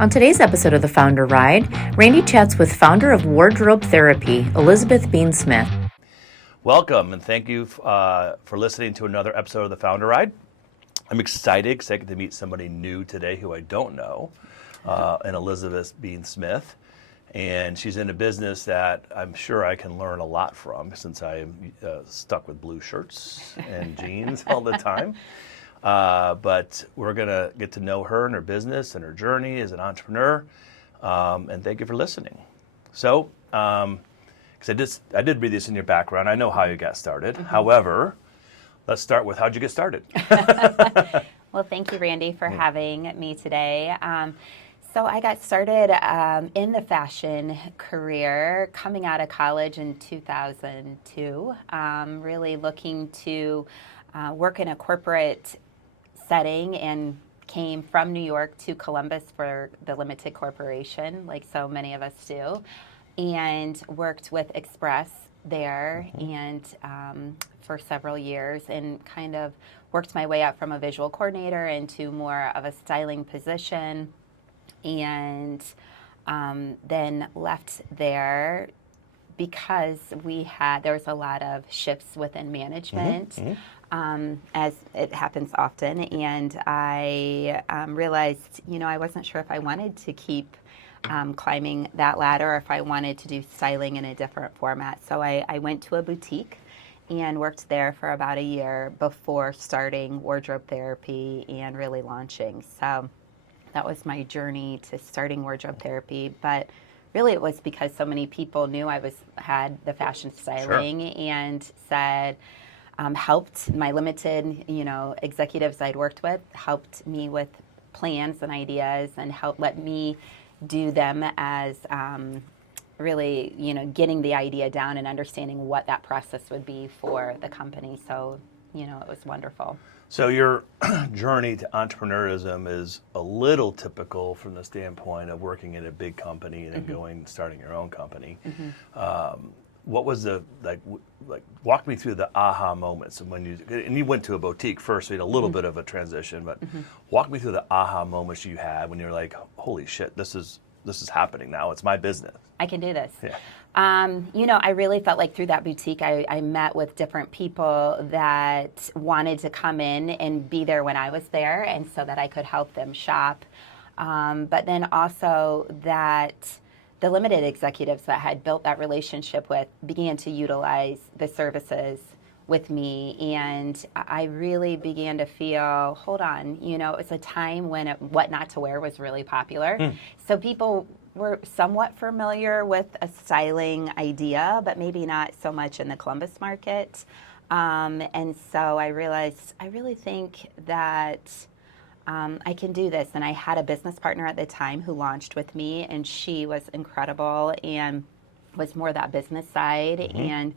On today's episode of The Founder Ride, Randy chats with founder of Wardrobe Therapy, Elizabeth Bean Smith. Welcome, and thank you for listening to another episode of The Founder Ride. I'm excited to meet somebody new today who I don't know, and Elizabeth Bean Smith. And she's in a business that I'm sure I can learn a lot from, since I'm stuck with blue shirts and jeans all the time. But we're going to get to know her and her business and her journey as an entrepreneur. And thank you for listening. So, because I did read this in your background. I know how you got started. Mm-hmm. However, let's start with how'd you get started? Well, thank you, Randy, for having me today. So I got started in the fashion career coming out of college in 2002, really looking to work in a corporate setting, and came from New York to Columbus for the limited corporation, like so many of us do, and worked with Express there and for several years, and kind of worked my way up from a visual coordinator into more of a styling position, and then left there because there was a lot of shifts within management, as it happens often, and I realized, I wasn't sure if I wanted to keep climbing that ladder, or if I wanted to do styling in a different format. So I went to a boutique and worked there for about a year before starting Wardrobe Therapy and really launching. So that was my journey to starting Wardrobe Therapy. But really it was because so many people knew I had the fashion styling, and said, helped my limited, executives I'd worked with, helped me with plans and ideas, and let me do them as really, getting the idea down and understanding what that process would be for the company. So, it was wonderful. So your journey to entrepreneurism is a little typical from the standpoint of working in a big company and then starting your own company. What was walk me through the aha moments, and you went to a boutique first, so you had a little bit of a transition, but walk me through the aha moments you had when you're like, holy shit, this is happening now. It's my business. I can do this. Yeah. I really felt like through that boutique, I met with different people that wanted to come in and be there when I was there, and so that I could help them shop. But then also that the limited executives that I had built that relationship with began to utilize the services with me, and I really began to feel, hold on, it was a time when what not to wear was really popular. So people were somewhat familiar with a styling idea, but maybe not so much in the Columbus market. And so I realized, I really think that I can do this. And I had a business partner at the time who launched with me, and she was incredible and was more that business side. And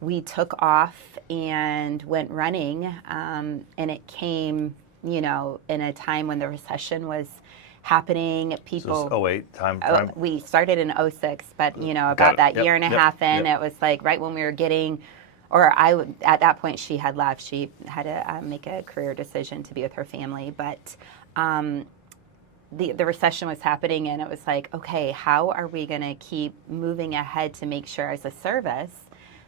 we took off and went running, and it came, in a time when the recession was happening. People. So 08 time. We started in 06, but about that year and a half in, it was like right when we were getting, at that point she had left. She had to make a career decision to be with her family, but the recession was happening, and it was like, okay, how are we going to keep moving ahead to make sure as a service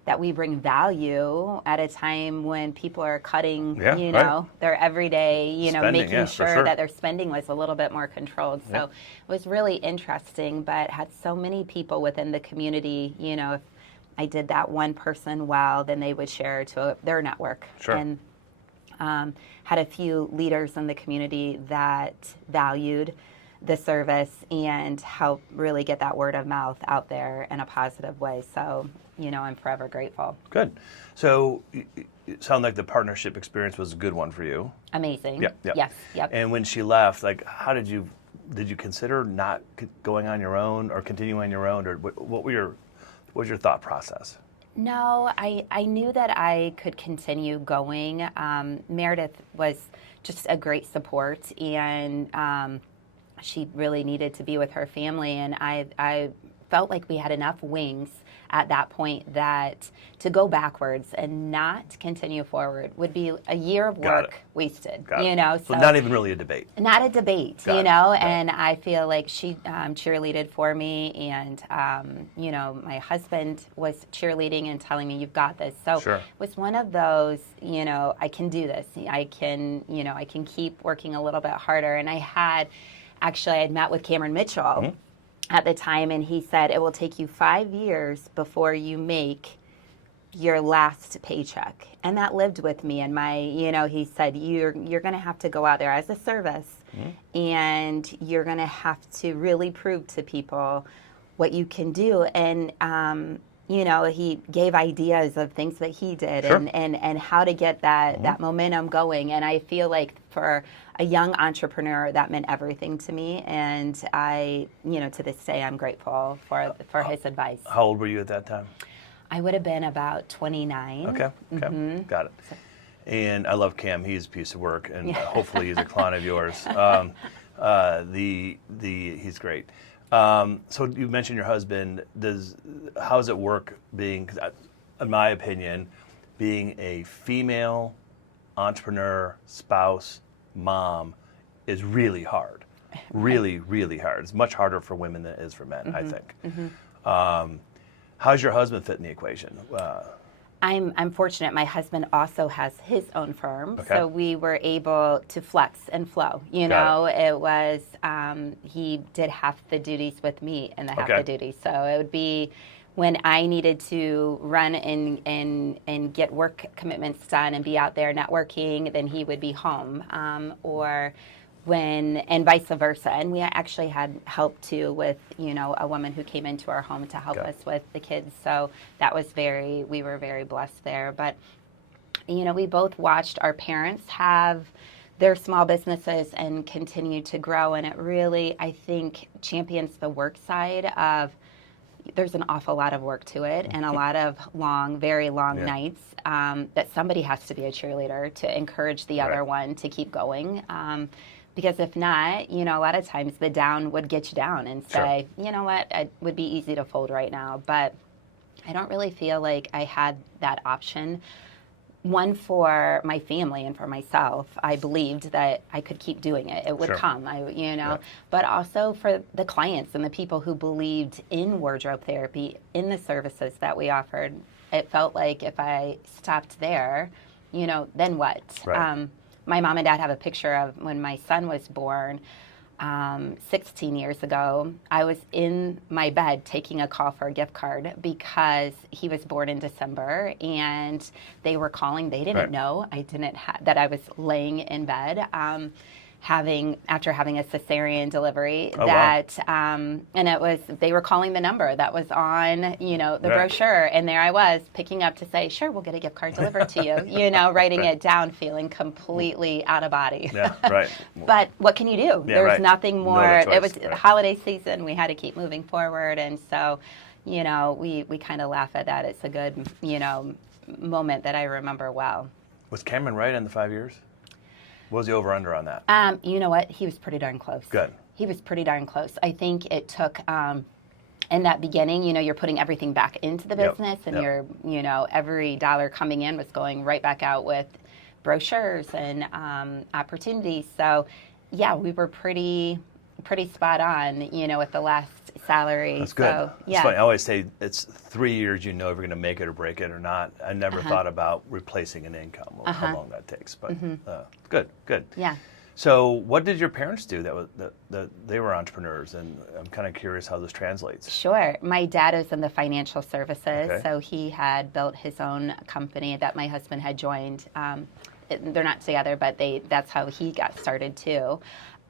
that we bring value at a time when people are cutting, their everyday, spending, making sure that their spending was a little bit more controlled. So it was really interesting, but had so many people within the community, if I did that one person well, then they would share to their network. And had a few leaders in the community that valued the service and help really get that word of mouth out there in a positive way. So, I'm forever grateful. Good. So it sounded like the partnership experience was a good one for you. Amazing. Yep. Yes. Yep. And when she left, how did you consider not going on your own or continuing on your own, or what was your thought process? No, I knew that I could continue going. Meredith was just a great support, and she really needed to be with her family, and I felt like we had enough wings at that point that to go backwards and not continue forward would be a year of work wasted. So not even really a debate. Not a debate, and I feel like she cheerleaded for me, and my husband was cheerleading and telling me, you've got this. So it was one of those, I can do this. I can keep working a little bit harder. And I had met with Cameron Mitchell at the time, and he said it will take you 5 years before you make your last paycheck. And that lived with me. And he said, you're going to have to go out there as a service, and you're going to have to really prove to people what you can do. And he gave ideas of things that he did and how to get that momentum going. And I feel like for a young entrepreneur, that meant everything to me. And I, to this day, I'm grateful for his advice. How old were you at that time? I would have been about 29. Okay. Got it. And I love Cam. He's a piece of work, and hopefully he's a client of yours. He's great. So you mentioned your husband. How does it work being, in my opinion, being a female entrepreneur, spouse, mom is really hard. Really, really hard. It's much harder for women than it is for men, I think. How's your husband fit in the equation? I'm fortunate. My husband also has his own firm, so we were able to flex and flow. It was he did half the duties with me and half the duties. So it would be when I needed to run and get work commitments done and be out there networking, then he would be home, and vice versa. And we actually had help too with, a woman who came into our home to help us with the kids. So that was we were very blessed there. But, we both watched our parents have their small businesses and continue to grow. And it really, I think, champions the work side of, there's an awful lot of work to it and a lot of very long nights that somebody has to be a cheerleader to encourage the other one to keep going. Because if not, a lot of times the down would get you down and say, you know what, it would be easy to fold right now. But I don't really feel like I had that option. One, for my family and for myself, I believed that I could keep doing it. It would come, but also for the clients and the people who believed in wardrobe therapy, in the services that we offered. It felt like if I stopped there, then what? My mom and dad have a picture of when my son was born 16 years ago. I was in my bed taking a call for a gift card because he was born in December, and they were calling. They didn't know that I was laying in bed. After having a cesarean delivery, and they were calling the number that was on, the brochure, and there I was picking up to say, sure, we'll get a gift card delivered to you, writing it down, feeling completely out of body. But what can you do? There was nothing more. It was holiday season. We had to keep moving forward, and so, we kind of laugh at that. It's a good, moment that I remember well. Was Cameron right in the 5 years? What was the over-under on that? You know what? He was pretty darn close. Good. He was pretty darn close. I think it took, in that beginning, you're putting everything back into the business, and you're, every dollar coming in was going right back out with brochures and opportunities. So, yeah, we were pretty spot on, with the last salary. That's good. So, It's funny. I always say it's 3 years, if you're going to make it or break it or not. I never thought about replacing an income, or how long that takes. But good. Yeah. So what did your parents do that they were entrepreneurs? And I'm kind of curious how this translates. Sure. My dad is in the financial services, so he had built his own company that my husband had joined. They're not together, but that's how he got started too.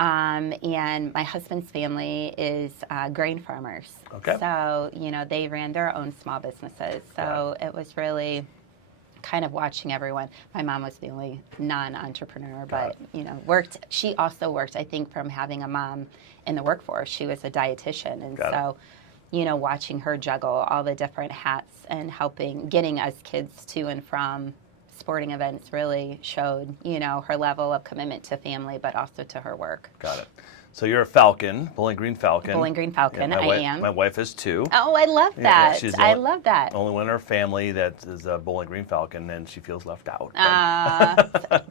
And my husband's family is grain farmers. Okay. So, they ran their own small businesses. So it was really kind of watching everyone. My mom was the only non-entrepreneur, but, worked. She also worked, I think, from having a mom in the workforce. She was a dietitian. And watching her juggle all the different hats and getting us kids to and from sporting events really showed, her level of commitment to family, but also to her work. Got it. So you're a Falcon, Bowling Green Falcon. Bowling Green Falcon, Yeah, I am. My wife is too. Oh, I love that. She's I love that. Only one in her family that is a Bowling Green Falcon, and she feels left out.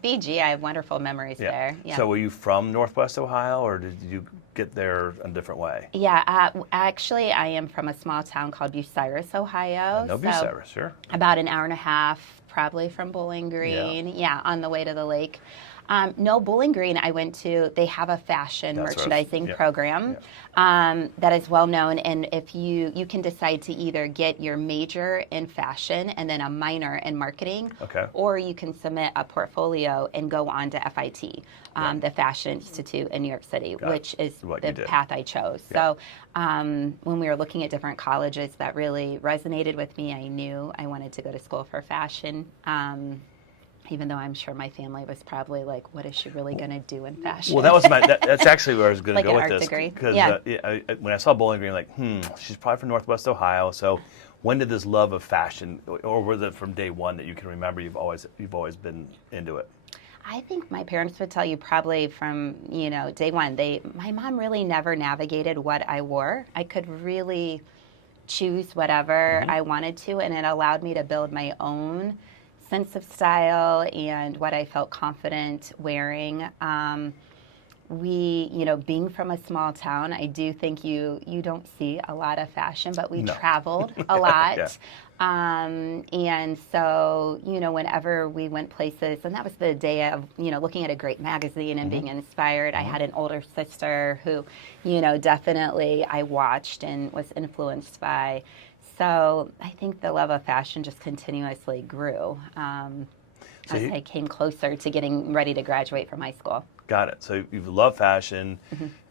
BG, I have wonderful memories there. Yeah. So were you from Northwest Ohio, or did you get there a different way? Yeah, actually, I am from a small town called Bucyrus, Ohio. I know Bucyrus, sure. About an hour and a half, probably from Bowling Green. Yeah, on the way to the lake. No, Bowling Green, I went to, they have a fashion merchandising program that is well known. And if you can decide to either get your major in fashion and then a minor in marketing, or you can submit a portfolio and go on to FIT, the Fashion Institute in New York City, which is the path I chose. So when we were looking at different colleges that really resonated with me, I knew I wanted to go to school for fashion. Even though I'm sure my family was probably like, what is she really going to do in fashion? Well, that's actually where I was going to go with this. Because when I saw Bowling Green, like, she's probably from Northwest Ohio. So when did this love of fashion, or was it from day one that you can remember you've always been into it? I think my parents would tell you probably from, day one. My mom really never navigated what I wore. I could really choose whatever I wanted to, and it allowed me to build my own sense of style and what I felt confident wearing. Being from a small town, I do think you don't see a lot of fashion, but we traveled a lot. And so, whenever we went places, and that was the day of, looking at a great magazine and being inspired. I had an older sister who, definitely I watched and was influenced by. So I think the love of fashion just continuously grew as I came closer to getting ready to graduate from high school. Got it. So you love fashion,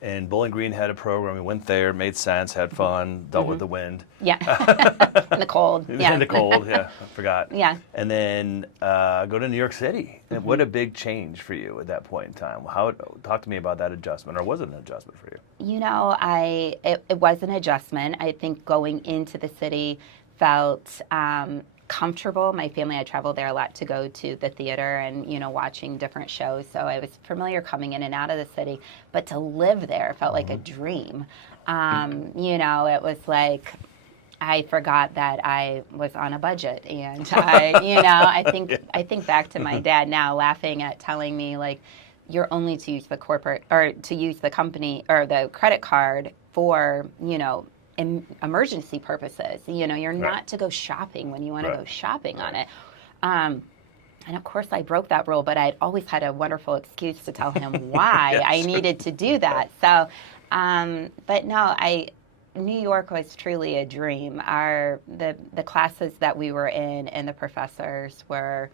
and Bowling Green had a program. We went there, made sense, had fun, dealt with the wind. Yeah, in the cold. In the cold, I forgot. Yeah. And then go to New York City. And what a big change for you at that point in time. Talk to me about that adjustment, or was it an adjustment for you? It was an adjustment. I think going into the city felt comfortable. My family, I traveled there a lot to go to the theater and, watching different shows. So I was familiar coming in and out of the city, but to live there felt like a dream. It was like I forgot that I was on a budget, and I think back to my dad now laughing at telling me like, you're only to use the corporate or to use the company or the credit card for, emergency purposes. You're not to go shopping when you want to go shopping on it. And of course I broke that rule, but I'd always had a wonderful excuse to tell him why I needed to do that. So, but no, New York was truly a dream. The classes that we were in and the professors were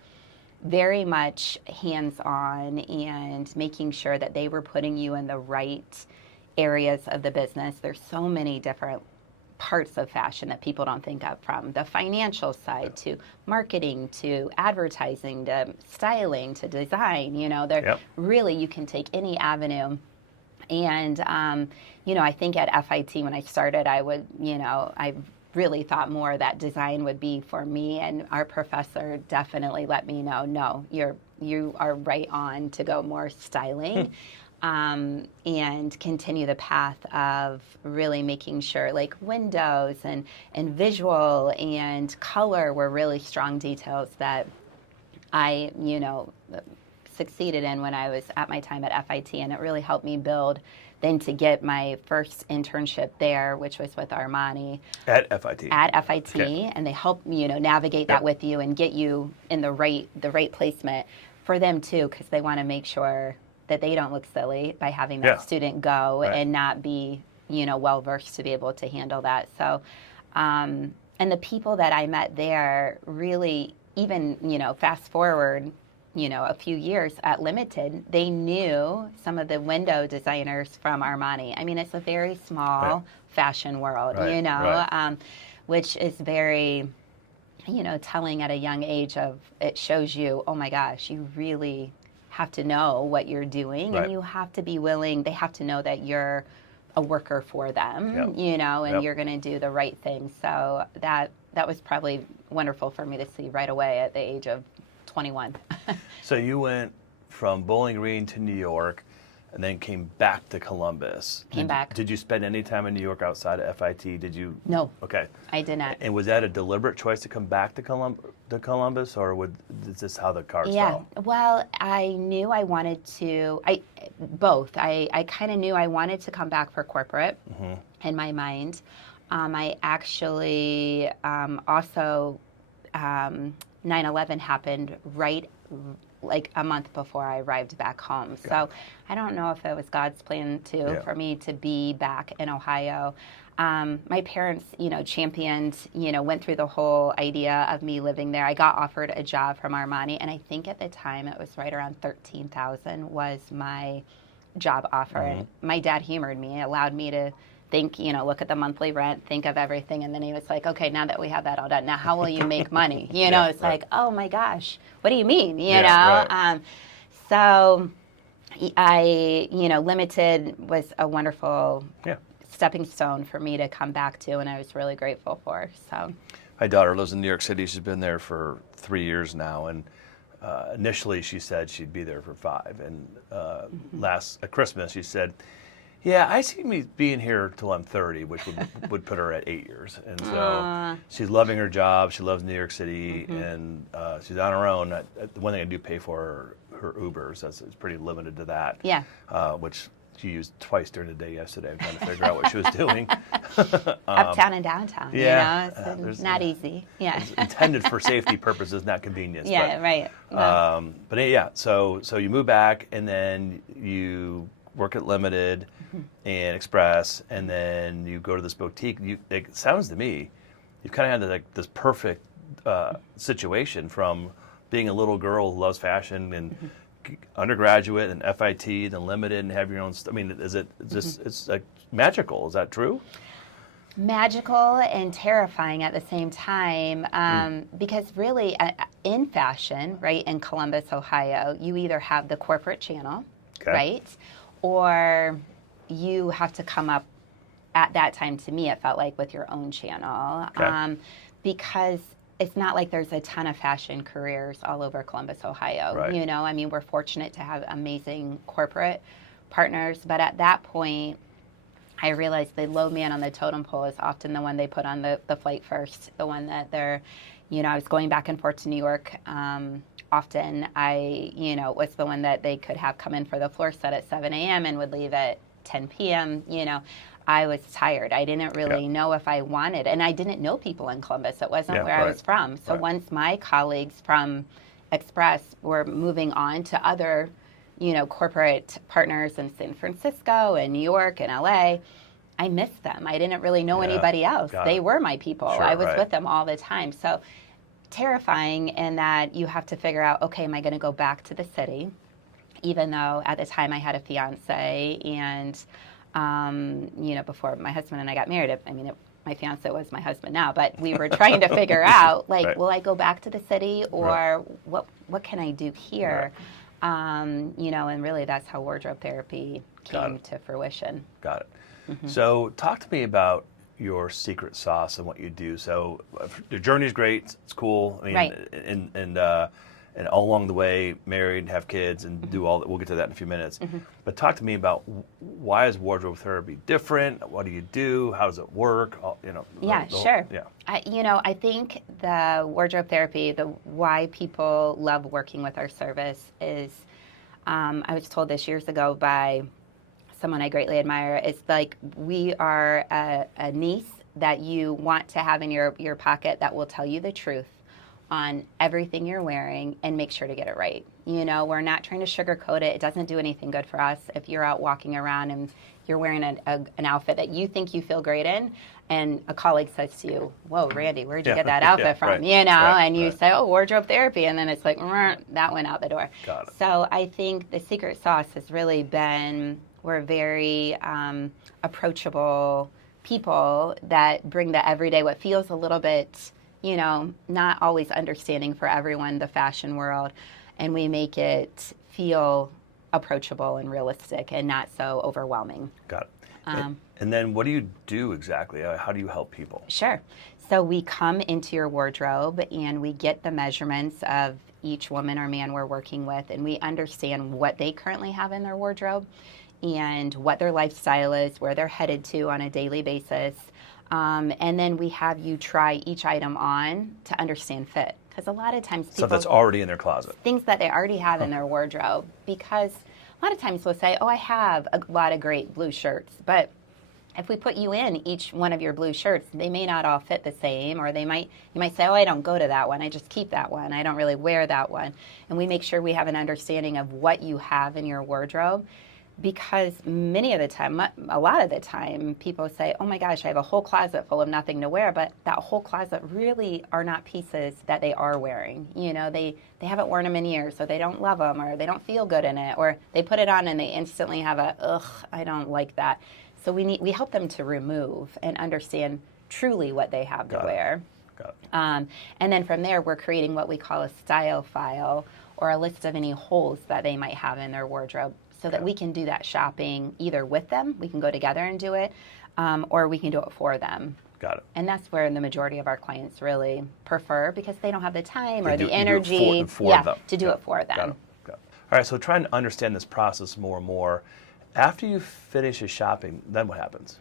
very much hands-on and making sure that they were putting you in the right areas of the business. There's so many different parts of fashion that people don't think of, from the financial side to marketing to advertising to styling to design. Really, you can take any avenue. And, I think at FIT when I started, I really thought more that design would be for me, and our professor definitely let me know, no, you are right on to go more styling. And continue the path of really making sure like windows and visual and color were really strong details that I, succeeded in when I was at my time at FIT, and it really helped me build then to get my first internship there, which was with Armani. At FIT? At FIT, and they help navigate that with you and get you in the right placement for them too, because they want to make sure that they don't look silly by having that student go and not be, well-versed to be able to handle that. So, and the people that I met there really, even, fast forward, a few years at Limited, they knew some of the window designers from Armani. I mean, it's a very small fashion world, which is very, telling at a young age of, it shows you, oh my gosh, you really have to know what you're doing, and you have to be willing. They have to know that you're a worker for them, and you're going to do the right thing. So that was probably wonderful for me to see right away at the age of 21. So you went from Bowling Green to New York. and then came back to Columbus. Came back. Did you spend any time in New York outside of FIT? Did you? No. Okay. I did not. And was that a deliberate choice to come back to Columbus, or is this how the cards fell? Well, I knew I wanted to. Both. I kind of knew I wanted to come back for corporate in my mind. I actually also 9/11 happened right like a month before I arrived back home. So I don't know if it was God's plan for me to be back in Ohio. My parents, championed, went through the whole idea of me living there. I got offered a job from Armani, and I think at the time it was right around $13,000 was my job offer. And my dad humored me, allowed me to think, look at the monthly rent, think of everything. And then he was like, okay, now that we have that all done, now how will you make money? It's like, oh my gosh, what do you mean? So I, limited was a wonderful stepping stone for me to come back to, and I was really grateful for. So my daughter lives in New York City. She's been there for 3 years now, and initially she said she'd be there for 5. And at Christmas she said, yeah, I see me being here till I'm 30, which would put her at 8 years. And so she's loving her job. She loves New York City, and she's on her own. The one thing I do pay for her Ubers. It's pretty limited to that. Yeah. Which she used twice during the day yesterday. I'm trying to figure out what she was doing. Uptown and downtown. It's not easy. Yeah. It's intended for safety purposes, not convenience. Yeah, right. So you move back, and then you work at Limited and Express, and then you go to this boutique. It sounds to me, you've kind of had this perfect situation from being a little girl who loves fashion and undergraduate and FIT, then Limited, and have your own. I mean, is it just it's like magical? Is that true? Magical and terrifying at the same time, because really, in fashion, right, in Columbus, Ohio, you either have the corporate channel, right, or you have to come up. At that time, to me, it felt like with your own channel, because it's not like there's a ton of fashion careers all over Columbus, Ohio. Right. I mean, we're fortunate to have amazing corporate partners, but at that point, I realized the low man on the totem pole is often the one they put on the flight first, the one that they're, I was going back and forth to New York. Often I, was the one that they could have come in for the floor set at 7 a.m. and would leave at 10 p.m., I was tired. I didn't really know if I wanted, and I didn't know people in Columbus. It wasn't where I was from. So once my colleagues from Express were moving on to other, corporate partners in San Francisco and New York and LA, I missed them. I didn't really know anybody else. They were my people. I was with them all the time. So terrifying in that you have to figure out, okay, am I going to go back to the city? Even though at the time I had a fiance and before my husband and I got married, my fiance was my husband now, but we were trying to figure out, will I go back to the city or what can I do here? And really that's how wardrobe therapy came to fruition. Got it. So talk to me about your secret sauce and what you do. So your journey's great. It's cool. And all along the way, married and have kids and do all that. We'll get to that in a few minutes. But talk to me about why is wardrobe therapy different? What do you do? How does it work? Sure. I think the wardrobe therapy, why people love working with our service is, I was told this years ago by someone I greatly admire. It's like we are a niece that you want to have in your pocket that will tell you the truth on everything you're wearing and make sure to get it right. We're not trying to sugarcoat it. It doesn't do anything good for us if you're out walking around and you're wearing an outfit that you think you feel great in, and a colleague says to you, whoa, Randy, where'd you get that outfit from? And you say, oh, wardrobe therapy, and then it's like, that went out the door. Got it. So I think the secret sauce has really been, we're very approachable people that bring the everyday, what feels a little bit, not always understanding for everyone, the fashion world, and we make it feel approachable and realistic and not so overwhelming. Got it. And then what do you do exactly? How do you help people? Sure. So we come into your wardrobe and we get the measurements of each woman or man we're working with, and we understand what they currently have in their wardrobe and what their lifestyle is, where they're headed to on a daily basis. And then we have you try each item on to understand fit. Because a lot of times people... Stuff that's already in their closet. Things that they already have in their wardrobe. Because a lot of times we'll say, oh, I have a lot of great blue shirts. But if we put you in each one of your blue shirts, they may not all fit the same. Or you might say, oh, I don't go to that one. I just keep that one. I don't really wear that one. And we make sure we have an understanding of what you have in your wardrobe. Because many of the time, a lot of the time, people say, oh my gosh, I have a whole closet full of nothing to wear, but that whole closet really are not pieces that they are wearing. You know, they haven't worn them in years, so they don't love them, or they don't feel good in it, or they put it on and they instantly have a, ugh, I don't like that. So we help them to remove and understand truly what they have to wear. Got it. And then from there, we're creating what we call a style file, or a list of any holes that they might have in their wardrobe, so that we can do that shopping either with them, we can go together and do it, or we can do it for them. Got it. And that's where the majority of our clients really prefer, because they don't have the time or the energy energy to do it for them. Got it. All right, so trying to understand this process more and more. After you finish your shopping, then what happens?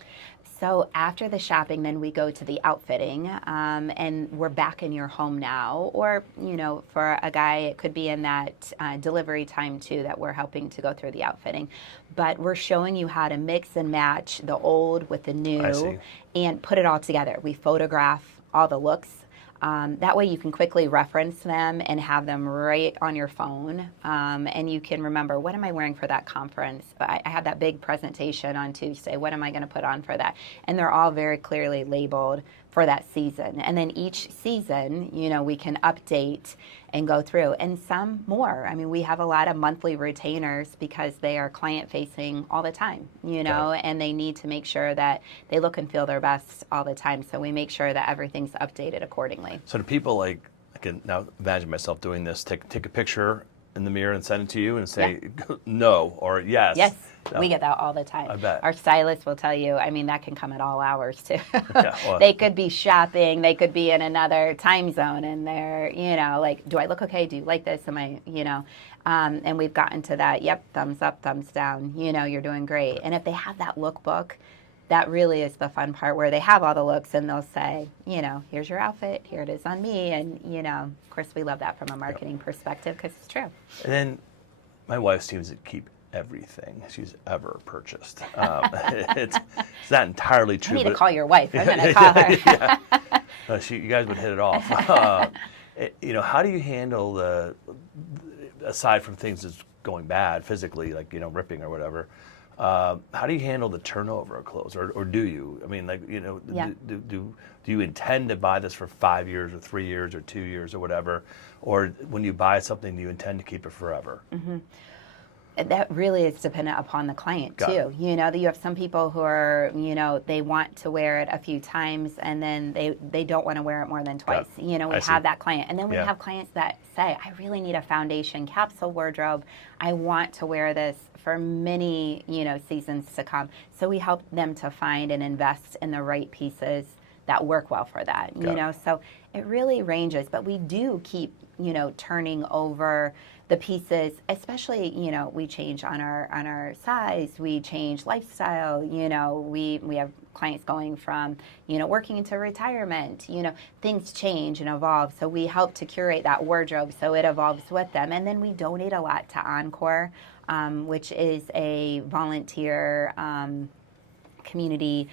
So after the shopping, then we go to the outfitting, and we're back in your home now. Or, you know, for a guy, it could be in that delivery time too that we're helping to go through the outfitting. But we're showing you how to mix and match the old with the new and put it all together. We photograph all the looks. That way you can quickly reference them and have them right on your phone. And you can remember, what am I wearing for that conference? I have that big presentation on Tuesday. What am I going to put on for that? And they're all very clearly labeled for that season. And then each season, you know, we can update and go through, and some more. I mean, we have a lot of monthly retainers because they are client facing all the time, you know, and they need to make sure that they look and feel their best all the time. So we make sure that everything's updated accordingly. So do people, like, I can now imagine myself doing this, take a picture in the mirror and send it to you and say no or yes? Yes. No. We get that all the time. I bet. Our stylists will tell you, I mean, that can come at all hours too. Well, they could be shopping, they could be in another time zone, and they're, you know, like, do I look okay? Do you like this? Am I, you know, and we've gotten to that, yep, thumbs up, thumbs down, you know, you're doing great. And if they have that lookbook, that really is the fun part, where they have all the looks and they'll say, you know, here's your outfit, here it is on me. And, you know, of course, we love that from a marketing perspective, because it's true. And then my wife seems to keep everything she's ever purchased. It's not entirely true. I need to call your wife. I'm going to call her. You guys would hit it off. You know, how do you handle aside from things that's going bad physically, like, you know, ripping or whatever, how do you handle the turnover of clothes, or do you? I mean, like, you know, do you intend to buy this for 5 years or 3 years or 2 years or whatever, or when you buy something, do you intend to keep it forever? Mm-hmm. That really is dependent upon the client too. You know, that you have some people who are, you know, they want to wear it a few times and then they don't want to wear it more than twice. You know, we have that client. And then we have clients that say, I really need a foundation capsule wardrobe. I want to wear this for many, you know, seasons to come. So we help them to find and invest in the right pieces that work well for that, you know. So it really ranges, but we do keep, you know, turning over the pieces, especially, you know, we change on our size, we change lifestyle, you know, we have clients going from, you know, working into retirement, you know, things change and evolve. So we help to curate that wardrobe so it evolves with them. And then we donate a lot to Encore, which is a volunteer community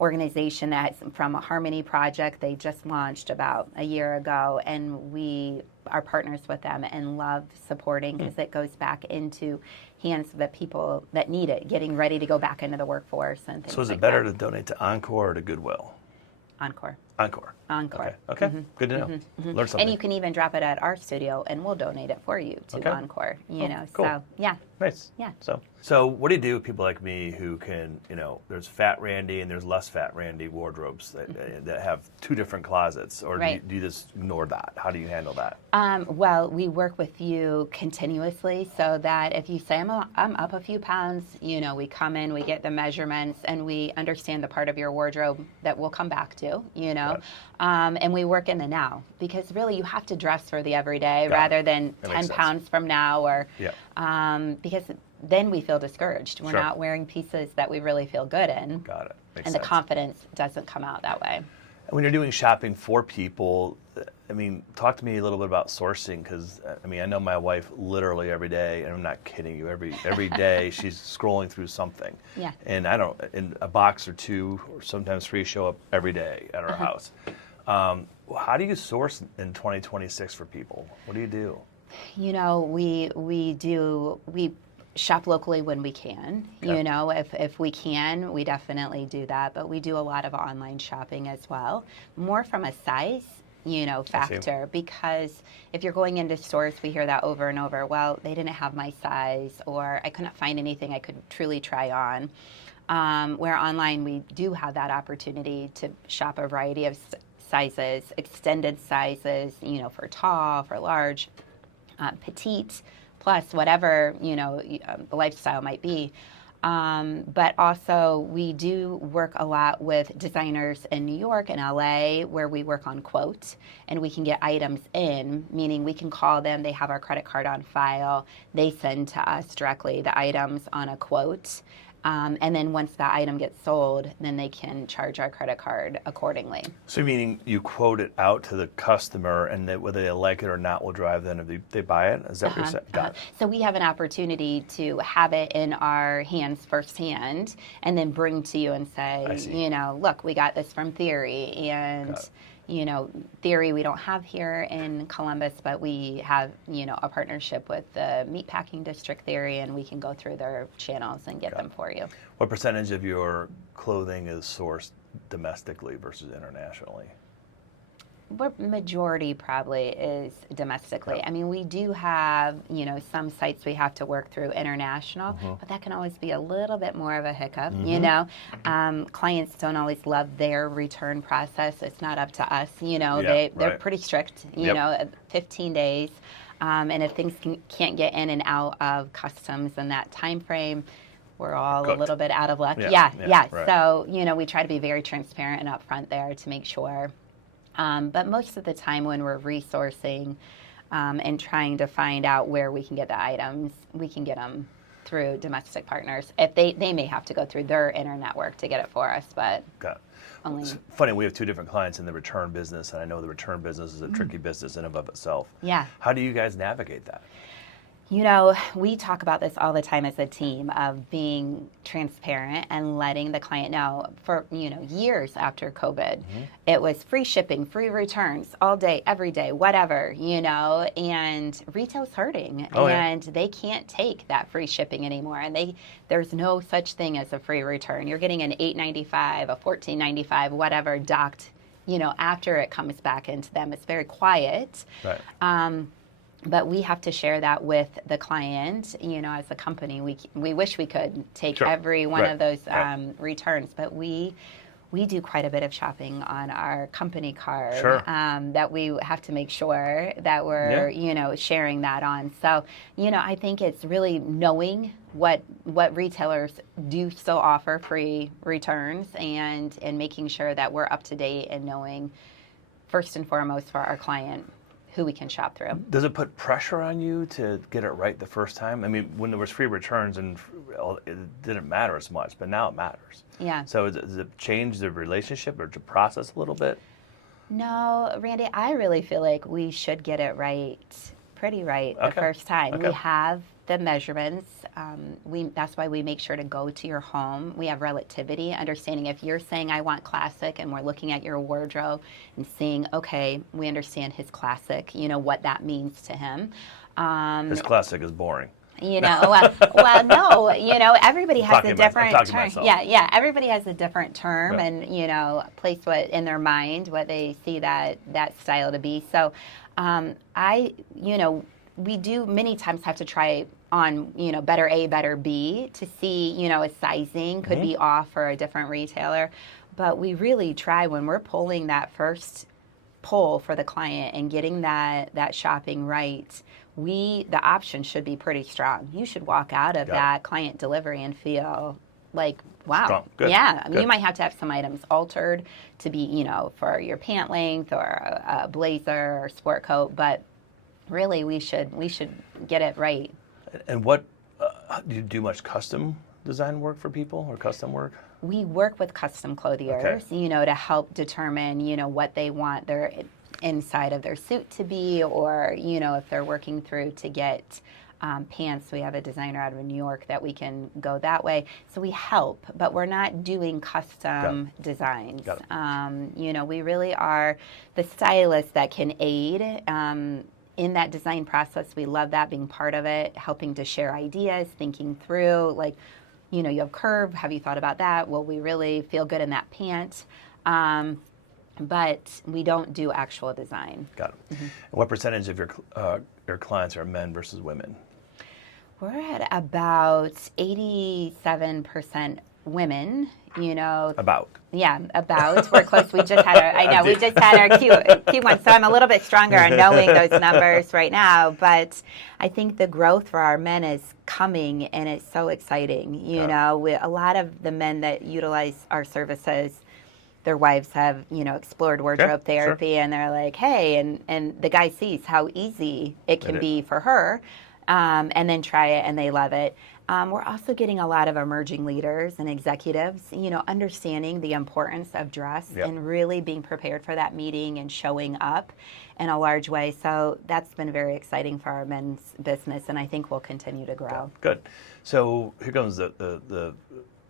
organization that's from a Harmony Project. They just launched about a year ago, and we are partners with them and love supporting, because it goes back into hands of the people that need it, getting ready to go back into the workforce and things. So is it better to donate to Encore or to Goodwill? Encore. Okay. Good to know. Learn something. And you can even drop it at our studio, and we'll donate it for you to Encore. You know, cool. So yeah. Nice. Yeah. So what do you do with people like me who can, you know, there's Fat Randy and there's less Fat Randy wardrobes that have two different closets, or do you just ignore that? How do you handle that? Well, we work with you continuously, so that if you say I'm up a few pounds, you know, we come in, we get the measurements, and we understand the part of your wardrobe that we'll come back to, you know. know? Right. And we work in the now, because really you have to dress for the everyday Got it. rather than That 10 makes sense. pounds from now, or because then we feel discouraged. We're Sure. not wearing pieces that we really feel good in. Got it. Makes And sense. the confidence doesn't come out that way. When you're doing shopping for people, I mean, talk to me a little bit about sourcing, because I mean, I know my wife literally every day, and I'm not kidding you, every day she's scrolling through something. Yeah. And in a box or two, or sometimes three, show up every day at our house. How do you source in 2026 for people? What do you do? You know, we shop locally when we can. Okay. You know, if we can, we definitely do that. But we do a lot of online shopping as well, more from a size, factor. Because if you're going into stores, we hear that over and over. Well, they didn't have my size, or I couldn't find anything I could truly try on. Where online, we do have that opportunity to shop a variety of sizes, extended sizes, for tall, for large, petite, plus whatever, the lifestyle might be. But also we do work a lot with designers in New York and LA, where we work on quote, and we can get items in, meaning we can call them, they have our credit card on file, they send to us directly the items on a quote. And then once that item gets sold, then they can charge our credit card accordingly. So meaning you quote it out to the customer, and that whether they like it or not will drive them if they buy it? Is that what you're saying? Got it. So we have an opportunity to have it in our hands firsthand, and then bring to you and say, look, we got this from Theory, and Theory we don't have here in Columbus, but we have, a partnership with the Meatpacking District Theory, and we can go through their channels and get them for you. What percentage of your clothing is sourced domestically versus internationally? Majority probably is domestically. Yep. I mean, we do have, some sites we have to work through international, but that can always be a little bit more of a hiccup, Clients don't always love their return process. It's not up to us, they're pretty strict, 15 days. And if things can't get in and out of customs in that time frame, we're all Cooked. A little bit out of luck. Yeah. Right. So, we try to be very transparent and upfront there to make sure. But most of the time when we're resourcing and trying to find out where we can get the items, we can get them through domestic partners. If they may have to go through their inner network to get it for us, but only. It's funny, we have two different clients in the return business, and I know the return business is a tricky business in and of itself. Yeah. How do you guys navigate that? We talk about this all the time as a team, of being transparent and letting the client know. For, years after COVID, it was free shipping, free returns, all day, every day, whatever, and retail's hurting. And they can't take that free shipping anymore. And there's no such thing as a free return. You're getting an $8.95, a $14.95, whatever, docked, after it comes back into them. It's very quiet. Right. But we have to share that with the client. As a company, we wish we could take every one of those returns, but we do quite a bit of shopping on our company card that we have to make sure that we're sharing that on. So I think it's really knowing what retailers do still offer free returns, and making sure that we're up to date and knowing first and foremost for our client who we can shop through. Does it put pressure on you to get it right the first time? I mean, when there was free returns, and it didn't matter as much, but now it matters. Yeah. So does it change the relationship or the process a little bit? No, Randy, I really feel like we should get it right, pretty right the first time. Okay. We have the measurements. That's why we make sure to go to your home. We have relativity, understanding if you're saying I want classic, and we're looking at your wardrobe and seeing, okay, we understand his classic, what that means to him. His classic is boring. Well, no, everybody has a different term. Yeah, everybody has a different term, and place what in their mind what they see that style to be. So, we do many times have to try on, better A, better B to see, a sizing could be off for a different retailer. But we really try, when we're pulling that first pull for the client and getting that shopping right, the option should be pretty strong. You should walk out of that client delivery and feel like, wow. Strong. Good. Yeah. Good. You might have to have some items altered to be, for your pant length or a blazer or sport coat, but really we should get it right. And what, do you do much custom design work for people or custom work? We work with custom clothiers, to help determine, what they want their inside of their suit to be, or, if they're working through to get pants. We have a designer out of New York that we can go that way. So we help, but we're not doing custom designs. We really are the stylists that can aid in that design process. We love that, being part of it, helping to share ideas, thinking through, like, you have curve. Have you thought about that? Will we really feel good in that pant? But we don't do actual design. Got it. Mm-hmm. And what percentage of your clients are men versus women? We're at about 87% women, About. Yeah, about. We're close. We just had we just had our Q1, so I'm a little bit stronger on knowing those numbers right now. But I think the growth for our men is coming, and it's so exciting. A lot of the men that utilize our services, their wives have, explored wardrobe therapy, and they're like, hey, and the guy sees how easy it can be for her. And then try it, and they love it. We're also getting a lot of emerging leaders and executives, understanding the importance of dress and really being prepared for that meeting and showing up in a large way. So that's been very exciting for our men's business, and I think will continue to grow. Good. So here comes the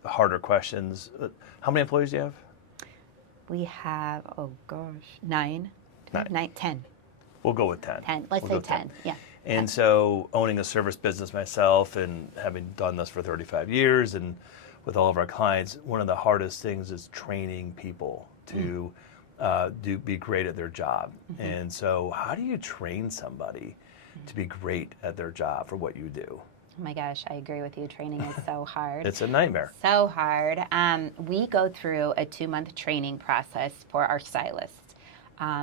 harder questions. How many employees do you have? We have, 9. 10. We'll go with 10. 10. Let's say 10. Yeah. And so owning a service business myself and having done this for 35 years and with all of our clients, one of the hardest things is training people to be great at their job. Mm-hmm. And so how do you train somebody to be great at their job for what you do? Oh my gosh, I agree with you. Training is so hard. It's a nightmare. So hard. We go through a 2-month training process for our stylists.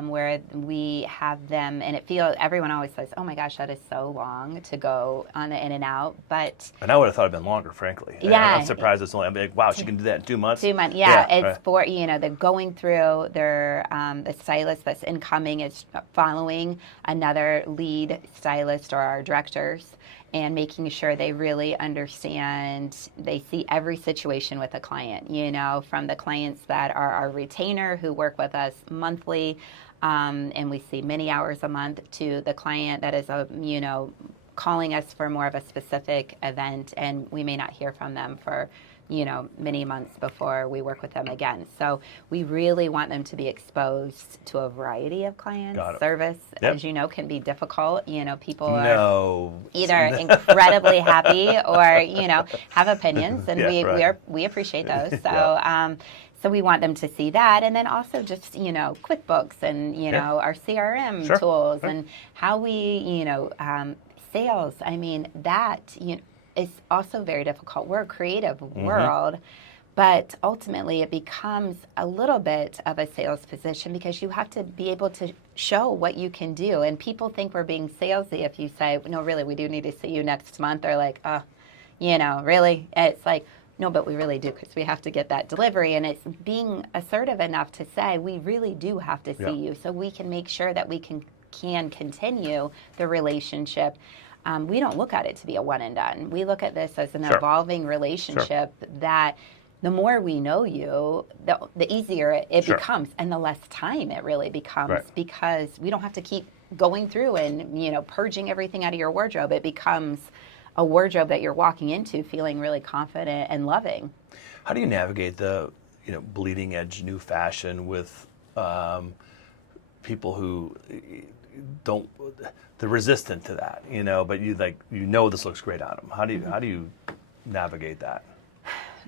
Where we have them, and everyone always says, oh my gosh, that is so long to go on the in and out, but... And I would have thought it'd been longer, frankly. Yeah. I'm surprised it's only, I'm like, wow, she can do that in 2 months? 2 months, yeah. It's for, they're going through their, the stylist that's incoming is following another lead stylist or our directors, and making sure they really understand, they see every situation with a client, from the clients that are our retainer who work with us monthly, and we see many hours a month, to the client that is, calling us for more of a specific event, and we may not hear from them for many months before we work with them again. So we really want them to be exposed to a variety of clients. Service, as you know, can be difficult. People are either incredibly happy or, have opinions, and we appreciate those. So, so we want them to see that, and then also just, QuickBooks and, our CRM tools and how we, sales. I mean, that, it's also very difficult. We're a creative world, but ultimately it becomes a little bit of a sales position because you have to be able to show what you can do. And people think we're being salesy if you say, no, really, we do need to see you next month. Or like, really? It's like, no, but we really do, because we have to get that delivery. And it's being assertive enough to say, we really do have to see you so we can make sure that we can continue the relationship. We don't look at it to be a one and done. We look at this as an evolving relationship that the more we know you, the easier it becomes, and the less time it really becomes, because we don't have to keep going through and, purging everything out of your wardrobe. It becomes a wardrobe that you're walking into feeling really confident and loving. How do you navigate the, bleeding edge new fashion with people who they're resistant to that, but this looks great on them. How do you navigate that?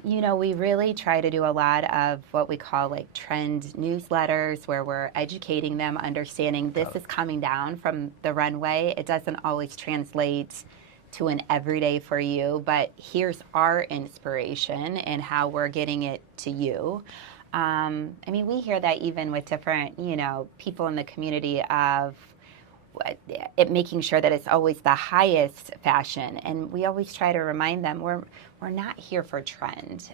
We really try to do a lot of what we call trend newsletters, where we're educating them, understanding this is coming down from the runway. It doesn't always translate to an everyday for you, but here's our inspiration and how we're getting it to you. We hear that even with different, people in the community of, making sure that it's always the highest fashion. And we always try to remind them we're not here for trend.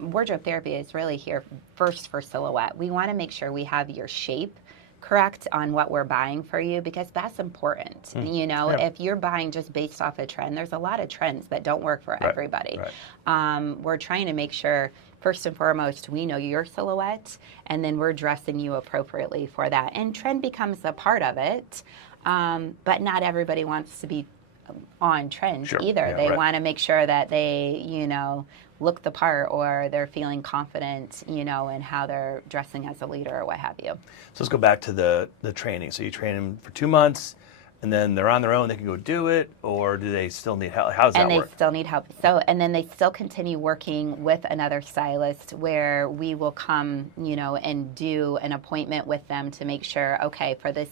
Wardrobe therapy is really here first for silhouette. We want to make sure we have your shape correct on what we're buying for you, because that's important. If you're buying just based off a trend, there's a lot of trends that don't work for everybody. We're trying to make sure, first and foremost, we know your silhouette, and then we're dressing you appropriately for that. And trend becomes a part of it, but not everybody wants to be on trend either. They want to make sure that they, look the part, or they're feeling confident, in how they're dressing as a leader or what have you. So let's go back to the training. So you train them for 2 months, and then they're on their own. They can go do it, or do they still need help? How does that work? And they still need help. So, and then they still continue working with another stylist, where we will come, and do an appointment with them to make sure, okay, for this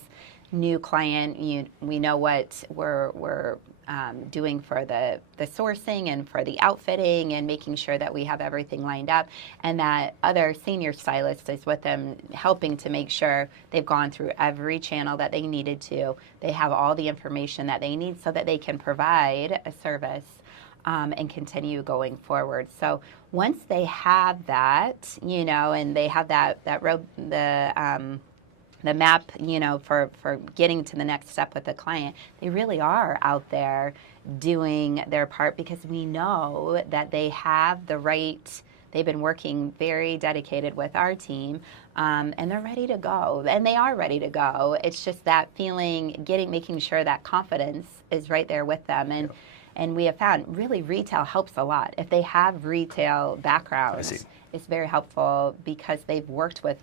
new client, we know what we're doing for the sourcing and for the outfitting, and making sure that we have everything lined up, and that other senior stylist is with them, helping to make sure they've gone through every channel that they needed to. They have all the information that they need so that they can provide a service and continue going forward. So once they have that, and they have that road, the map, for getting to the next step with the client, they really are out there doing their part, because we know that they have the right, they've been working very dedicated with our team, and they're ready to go. And they are ready to go. It's just that feeling, making sure that confidence is right there with them. And we have found really retail helps a lot. If they have retail backgrounds, it's very helpful, because they've worked with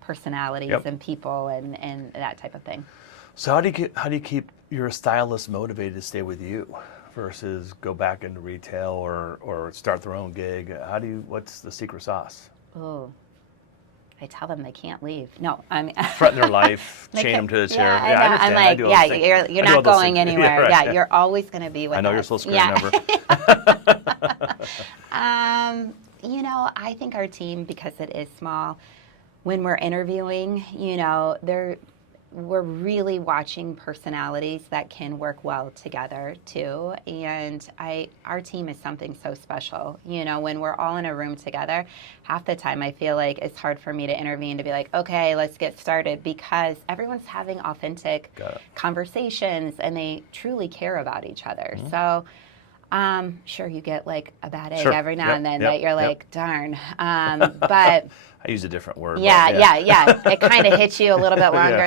personalities and people and that type of thing. So how do you keep your stylist motivated to stay with you versus go back into retail or start their own gig? What's the secret sauce? Oh, I tell them they can't leave. No, I mean, threaten their life, chain them to the chair. I understand. I'm like, you're not going anywhere. You're always going to be with us. I know your social security number. I think our team, because it is small, when we're interviewing, we're really watching personalities that can work well together too. And our team is something so special. When we're all in a room together, half the time I feel like it's hard for me to intervene, to be like, okay, let's get started, because everyone's having authentic conversations and they truly care about each other. Mm-hmm. So sure, you get like a bad egg every now and then that you're like, darn. But I use a different word. Yeah. It kind of hits you a little bit longer.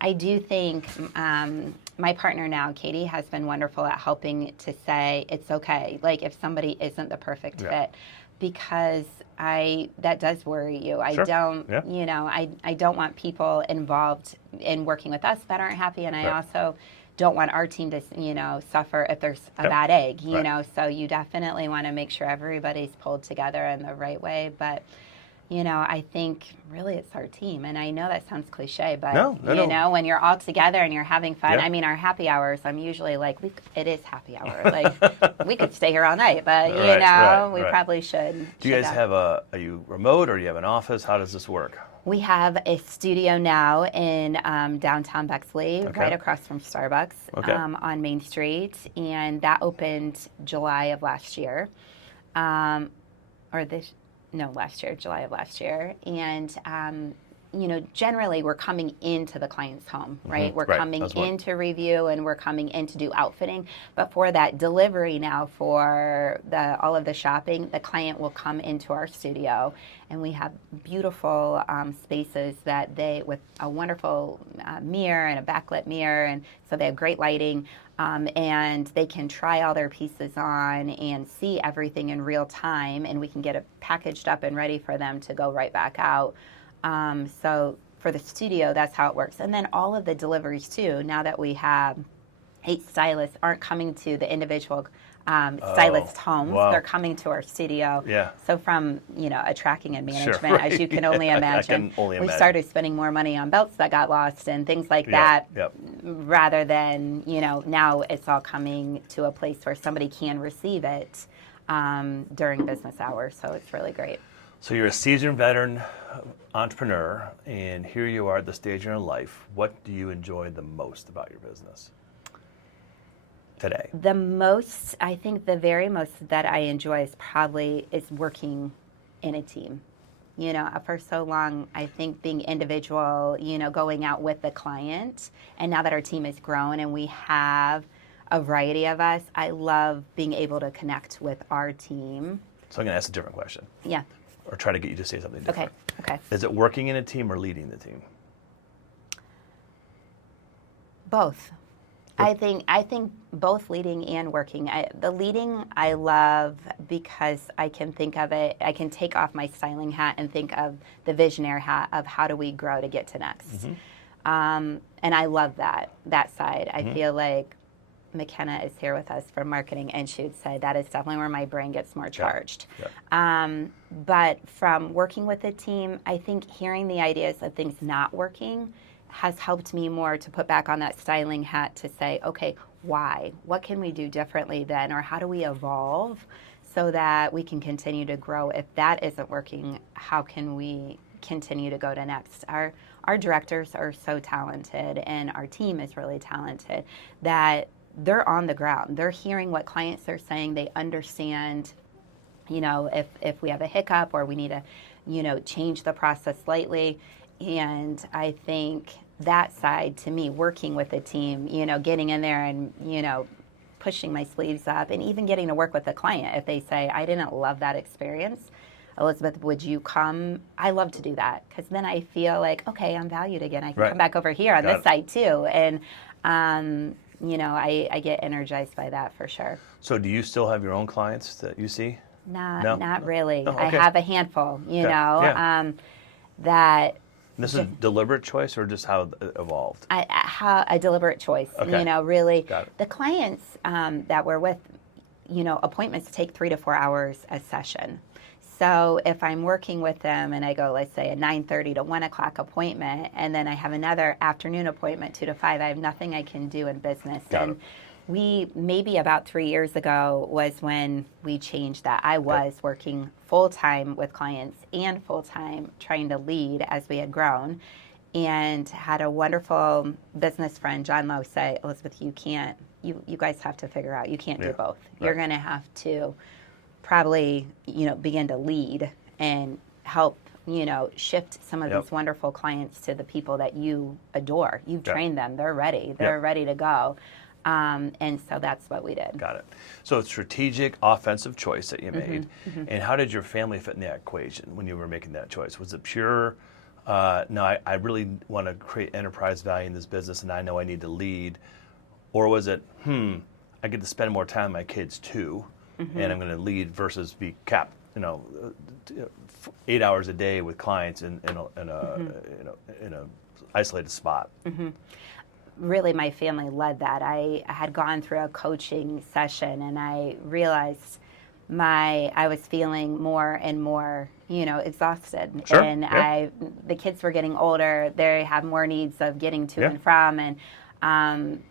I do think my partner now, Katie, has been wonderful at helping to say it's okay. Like if somebody isn't the perfect fit, because that does worry you. I don't, I don't want people involved in working with us that aren't happy, and I also don't want our team to, suffer if there's a bad egg, so you definitely want to make sure everybody's pulled together in the right way. But, I think really it's our team. And I know that sounds cliche, but, when you're all together and you're having fun, I mean, our happy hours, I'm usually like, it is happy hour. Like, we could stay here all night, but, we probably should. Do you guys have are you remote, or do you have an office? How does this work? We have a studio now in downtown Bexley, right across from Starbucks on Main Street, and that opened July of last year, July of last year, and generally we're coming into the client's home, right? We're coming in to review, and we're coming in to do outfitting. But for that delivery now, for all of the shopping, the client will come into our studio, and we have beautiful spaces with a wonderful mirror and a backlit mirror, and so they have great lighting. And they can try all their pieces on and see everything in real time, and we can get it packaged up and ready for them to go right back out. So for the studio, that's how it works. And then all of the deliveries too, now that we have 8 stylists, aren't coming to the individual stylist homes. Wow. They're coming to our studio. Yeah. So from, a tracking and management, as you can only imagine, we started spending more money on belts that got lost and things like that, rather than, now it's all coming to a place where somebody can receive it during business hours. So it's really great. So you're a seasoned veteran entrepreneur, and here you are at the stage in your life. What do you enjoy the most about your business today? The most, I think the very most that I enjoy is working in a team. You know, for so long, I think being individual, you know, going out with the client, and now that our team has grown and we have a variety of us, I love being able to connect with our team. So I'm going to ask a different question. Yeah. Or try to get you to say something different. Okay. Is it working in a team or leading the team? Both. I think both leading and working. The leading I love because I can think of it. I can take off my styling hat and think of the visionary hat of how do we grow to get to next. And I love that side. I feel like McKenna is here with us for marketing, and she would say that is definitely where my brain gets more charged. But from working with a team, I think hearing the ideas of things not working has helped me more to put back on that styling hat to say, okay, why? What can we do differently then? Or how do we evolve so that we can continue to grow? If that isn't working, how can we continue to go to next? Our directors are so talented, and our team is really talented, that they're on the ground. They're hearing what clients are saying. They understand, you know, if we have a hiccup or we need to, you know, change the process slightly. And I think that side, to me, working with a team, you know, getting in there and, you know, pushing my sleeves up, and even getting to work with a client. If they say, I didn't love that experience, Elizabeth, would you come? I love to do that, because then I feel like, okay, I'm valued again. I can come back over here on this side too. And, you know, I get energized by that for sure. So do you still have your own clients that you see? Not really. Oh, okay. I have a handful, you know, that... This is a deliberate choice, or just how it evolved? A deliberate choice. Okay. You know, really, Got it. the clients that we're with, you know, appointments take 3 to 4 hours a session. So if I'm working with them and I go, let's say, a 9:30 to 1 o'clock appointment, and then I have another afternoon appointment, 2 to 5, I have nothing I can do in business. Got it. We, maybe about 3 years ago, was when we changed that. I was working full-time with clients and full-time trying to lead as we had grown, and had a wonderful business friend, John Lowe, say, Elizabeth, you can't, you guys have to figure out, you can't do both. You're going to have to probably, you know, begin to lead and help, you know, shift some of these wonderful clients to the people that you adore. You've trained them. They're ready. They're ready to go. And so that's what we did. Got it. So it's strategic, offensive choice that you made. And how did your family fit in that equation when you were making that choice? Was it pure, no, I really want to create enterprise value in this business, and I know I need to lead? Or was it, I get to spend more time with my kids too, and I'm going to lead versus be capped, you know, 8 hours a day with clients in a isolated spot? Really, my family led that. I had gone through a coaching session, and I realized I was feeling more and more, you know, exhausted. Sure. And the kids were getting older. They have more needs of getting to and from, and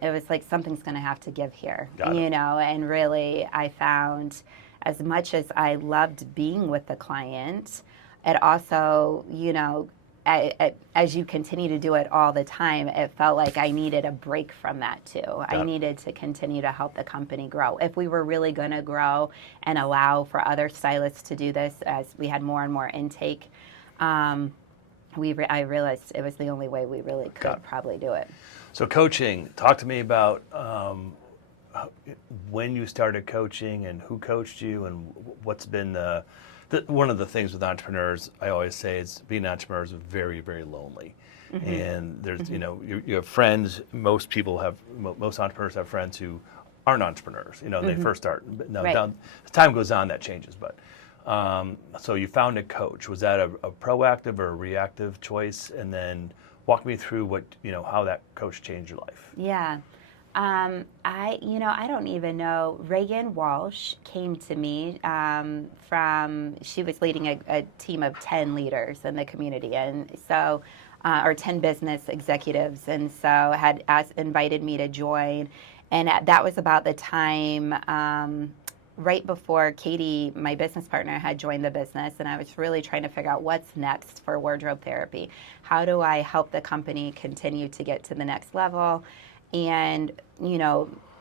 it was like, something's going to have to give here, you know. And really, I found, as much as I loved being with the client, it also, you know, as you continue to do it all the time, it felt like I needed a break from that too. I needed to continue to help the company grow. If we were really going to grow and allow for other stylists to do this, as we had more and more intake, I realized it was the only way we really could probably do it. So coaching, talk to me about when you started coaching and who coached you, and what's been one of the things with entrepreneurs, I always say, is being an entrepreneur is very, very lonely. And there's, you know, you have friends. Most entrepreneurs have friends who aren't entrepreneurs. You know, they first start. Now, as time goes on, that changes. But so you found a coach. Was that a proactive or a reactive choice? And then walk me through how that coach changed your life. Yeah. I don't even know. Reagan Walsh came to me she was leading a team of 10 leaders in the community, and so, or 10 business executives, and so invited me to join. And that was about the time right before Katie, my business partner, had joined the business, and I was really trying to figure out what's next for wardrobe therapy. How do I help the company continue to get to the next level? And,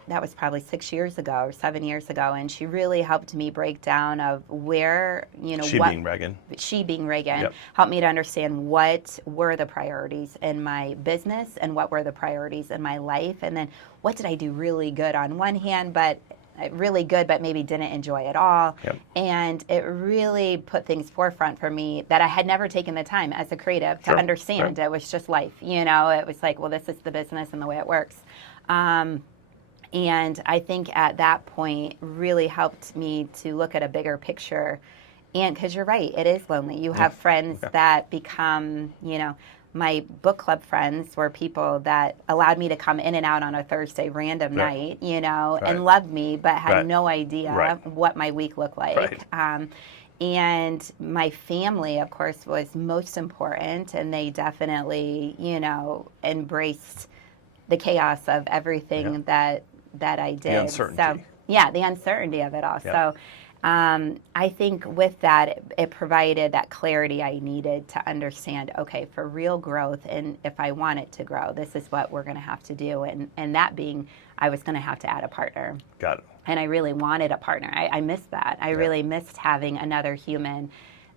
that was probably 6 years ago or 7 years ago, and she really helped me break down of where, She being Reagan. She being Reagan, Yep. helped me to understand what were the priorities in my business and what were the priorities in my life, and then what did I do really good on one hand, but maybe didn't enjoy at all. Yep. And it really put things forefront for me that I had never taken the time as a creative to understand. It was just life, it was like, well, this is the business and the way it works. And I think at that point really helped me to look at a bigger picture. And because you're right, it is lonely. You have friends that become, my book club friends were people that allowed me to come in and out on a Thursday random night, and loved me, but had no idea what my week looked like. And my family, of course, was most important, and they definitely, embraced the chaos of everything that I did. The uncertainty. So, the uncertainty of it all. So I think with that, it provided that clarity I needed to understand, okay, for real growth, and if I want it to grow, this is what we're going to have to do. And that being, I was going to have to add a partner. Got it. And I really wanted a partner. I missed that. I really missed having another human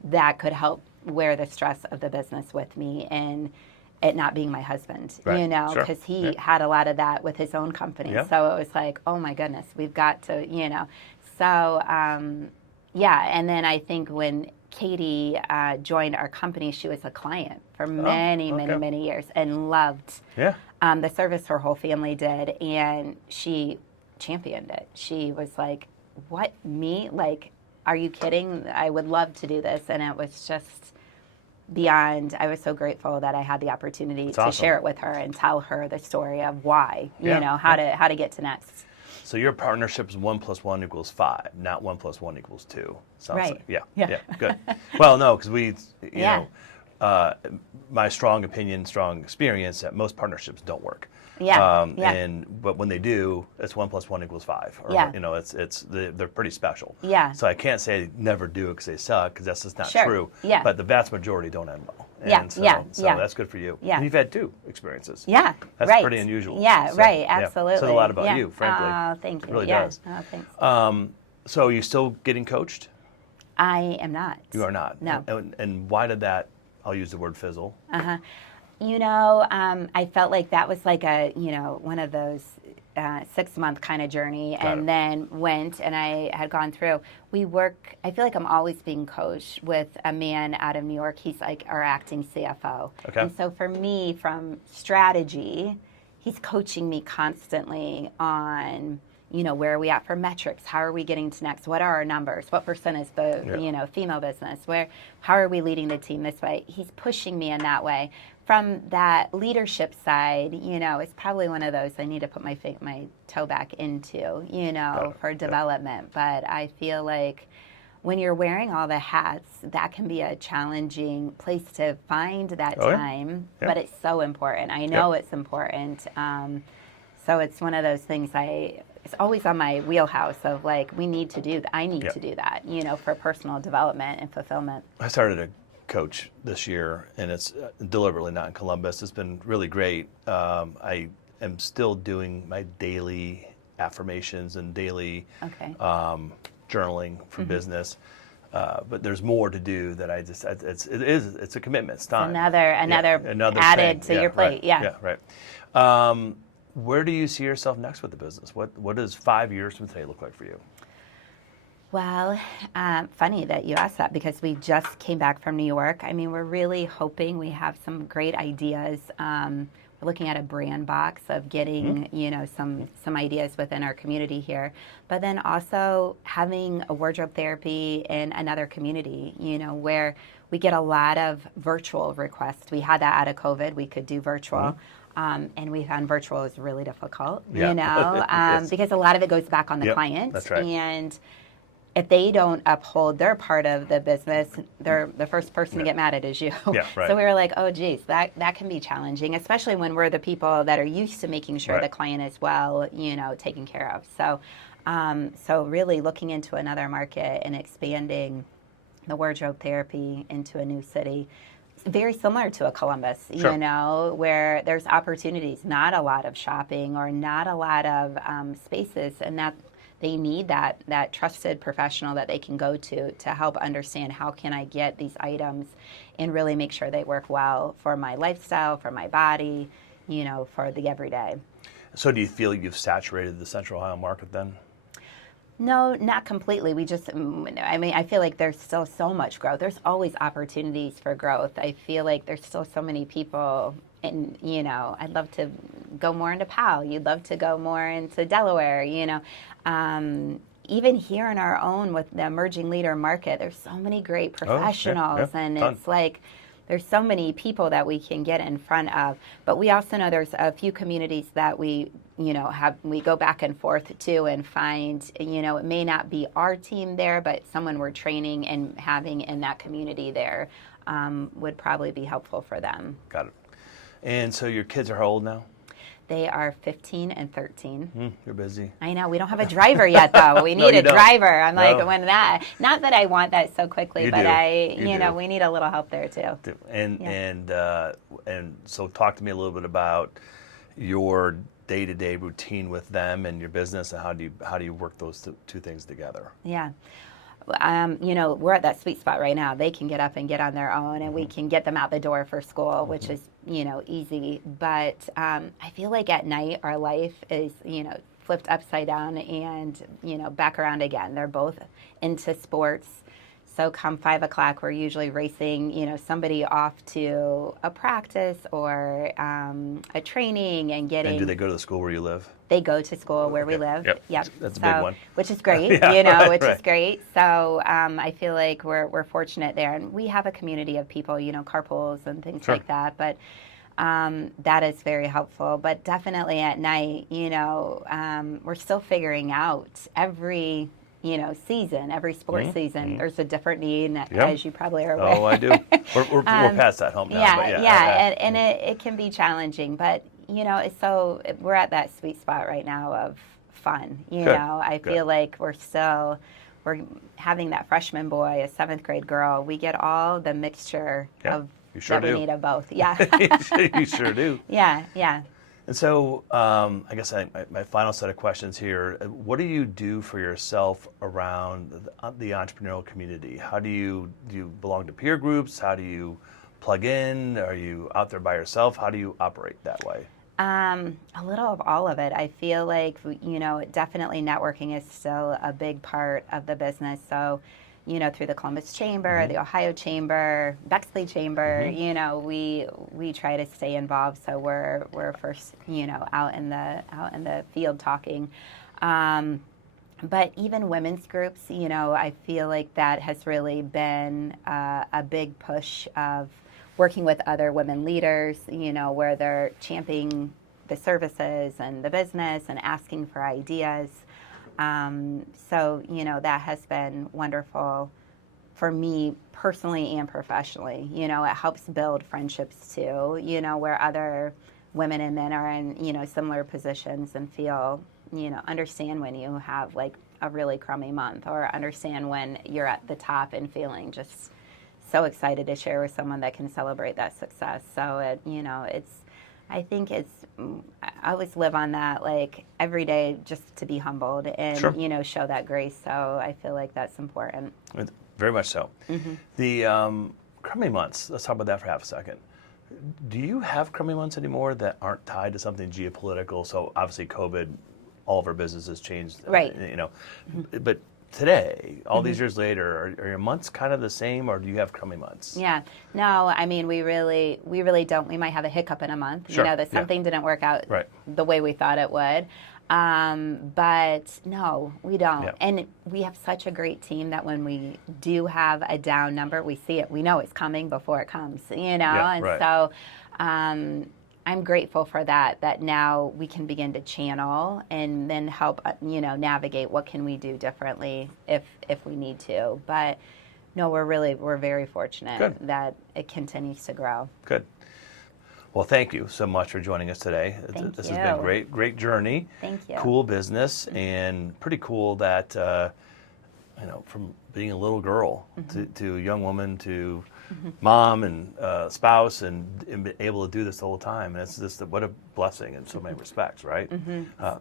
that could help wear the stress of the business with me, and it not being my husband, because he had a lot of that with his own company. So it was like, oh my goodness, we've got to, So, and then I think when Katie joined our company, she was a client for many years and loved the service her whole family did, and she championed it. She was like, what, me? Like, are you kidding? I would love to do this. And it was just beyond, I was so grateful that I had the opportunity to share it with her and tell her the story of why, how to get to next. So your partnership is 1 + 1 = 5, not 1 + 1 = 2. Sounds like. Yeah. Good. Well, no, because we, my strong opinion, strong experience that most partnerships don't work. But when they do, it's 1 + 1 = 5. Or, they're pretty special. So I can't say never do it because they suck, because that's just not true. But the vast majority don't end well. And so that's good for you. And you've had 2 experiences. That's pretty unusual. Absolutely. Says a lot about you, frankly. Oh, thank you. It really does. Oh, thanks. So are you still getting coached? I am not. You are not? No. And why did that, I'll use the word fizzle? I felt like that was like a, one of those 6-month kind of journey, and then went, and I had gone through. I feel like I'm always being coached with a man out of New York. He's like our acting CFO. And so for me, from strategy, he's coaching me constantly on, where are we at for metrics? How are we getting to next? What are our numbers? What percent is the, female business? How are we leading the team this way? He's pushing me in that way. From that leadership side, it's probably one of those I need to put my toe back into, for development. But I feel like when you're wearing all the hats, that can be a challenging place to find that time. But it's so important. I know it's important. So it's one of those things it's always on my wheelhouse of like, we need to do that. I need to do that, for personal development and fulfillment. I started a coach this year, and it's deliberately not in Columbus. It's been really great. I am still doing my daily affirmations and daily journaling for business. But there's more to do that it's a commitment. It's time. Another added to your plate. Where do you see yourself next with the business? What does 5 years from today look like for you? Well, funny that you asked that, because we just came back from New York. I mean, we're really hoping, we have some great ideas. We're looking at a brand box of getting, some ideas within our community here. But then also having a wardrobe therapy in another community, where we get a lot of virtual requests. We had that out of COVID. We could do virtual. And we found virtual is really difficult, because a lot of it goes back on the client. That's right. And if they don't uphold their part of the business, they're the first person to get mad at is you. So we were like, oh, geez, that can be challenging, especially when we're the people that are used to making sure the client is well, taken care of. So So really looking into another market and expanding the wardrobe therapy into a new city. Very similar to a Columbus, Sure. you know, where there's opportunities, not a lot of shopping or not a lot of spaces, and that they need that trusted professional that they can go to help understand how can I get these items and really make sure they work well for my lifestyle, for my body, you know, for the everyday. So do you feel you've saturated the Central Ohio market then? No, not completely. I feel like there's still so much growth. There's always opportunities for growth. I feel like there's still so many people, and, you know, I'd love to go more into Powell. You'd love to go more into Delaware, you know. Even here in our own with the emerging leader market, there's so many great professionals, and it's like there's so many people that we can get in front of. But we also know there's a few communities that we go back and forth to and find, you know, it may not be our team there, but someone we're training and having in that community there would probably be helpful for them. Got it. And so your kids are how old now? They are 15 and 13. You're busy. I know. We don't have a driver yet, though. We need a driver. I'm like, when that, not that I want that so quickly, You but do. We need a little help there too. And so talk to me a little bit about your day-to-day routine with them and your business, and how do you work those two things together? Yeah. You know, we're at that sweet spot right now. They can get up and get on their own, and we can get them out the door for school, which is, you know, easy. But I feel like at night our life is, you know, flipped upside down and, you know, back around again. They're both into sports. So come 5 o'clock, we're usually racing, you know, somebody off to a practice or a training and getting. And do they go to the school where you live? They go to school where we live. Yep. That's a big one. Which is great, you know, which is great. So I feel like we're fortunate there. And we have a community of people, you know, carpools and things like that. But that is very helpful. But definitely at night, you know, we're still figuring out every season, every sports season, there's a different need, as you probably are aware. Oh, I do. We're past that hump now. And it can be challenging, but, you know, so we're at that sweet spot right now of fun. You know, I feel like we're having that freshman boy, a 7th grade girl. We get all the mixture of that we need of both. Yeah. You sure do. Yeah. And so, I guess my final set of questions here: what do you do for yourself around the entrepreneurial community? How do you belong to peer groups? How do you plug in? Are you out there by yourself? How do you operate that way? A little of all of it. I feel like, you know, definitely networking is still a big part of the business. So, you know, through the Columbus Chamber, the Ohio Chamber, Bexley Chamber, you know, we try to stay involved. So we're first, you know, out in the field talking. But even women's groups, you know, I feel like that has really been a big push of working with other women leaders, you know, where they're championing the services and the business and asking for ideas. So, you know, that has been wonderful for me personally and professionally. You know, it helps build friendships too, you know, where other women and men are in, you know, similar positions and feel, you know, understand when you have like a really crummy month, or understand when you're at the top and feeling just so excited to share with someone that can celebrate that success. So it, you know, I always live on that, like every day, just to be humbled and, you know, show that grace. So I feel like that's important. Very much so. The crummy months, let's talk about that for half a second. Do you have crummy months anymore that aren't tied to something geopolitical? So obviously COVID, all of our businesses changed, you know, but today, all these years later, are your months kind of the same, or do you have crummy months? Yeah. No, I mean, we really don't. We might have a hiccup in a month, you know, that something didn't work out the way we thought it would. But no, we don't. Yeah. And we have such a great team that when we do have a down number, we see it. We know it's coming before it comes, you know? So I'm grateful for that now we can begin to channel and then help, you know, navigate what can we do differently if we need to. But no, we're very fortunate that it continues to grow. Good. Well, thank you so much for joining us today. Thank This you. has been great journey. Thank you. Cool business, and pretty cool that from being a little girl to a young woman to mom and spouse and be able to do this the whole time. And it's just what a blessing in so many respects, right?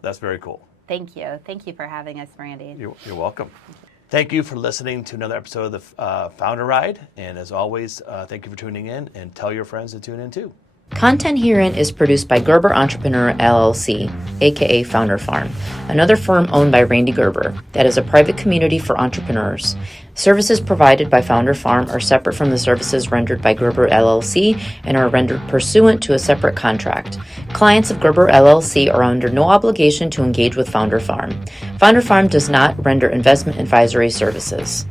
That's very cool. Thank you. Thank you for having us, Randy. You're welcome. Thank you for listening to another episode of the Founder Ride. And as always, thank you for tuning in, and tell your friends to tune in too. Content herein is produced by Gerber Entrepreneur LLC, aka Founder Farm, another firm owned by Randy Gerber that is a private community for entrepreneurs. Services provided by Founder Farm are separate from the services rendered by Gerber LLC and are rendered pursuant to a separate contract. Clients of Gerber LLC are under no obligation to engage with Founder Farm. Founder Farm does not render investment advisory services.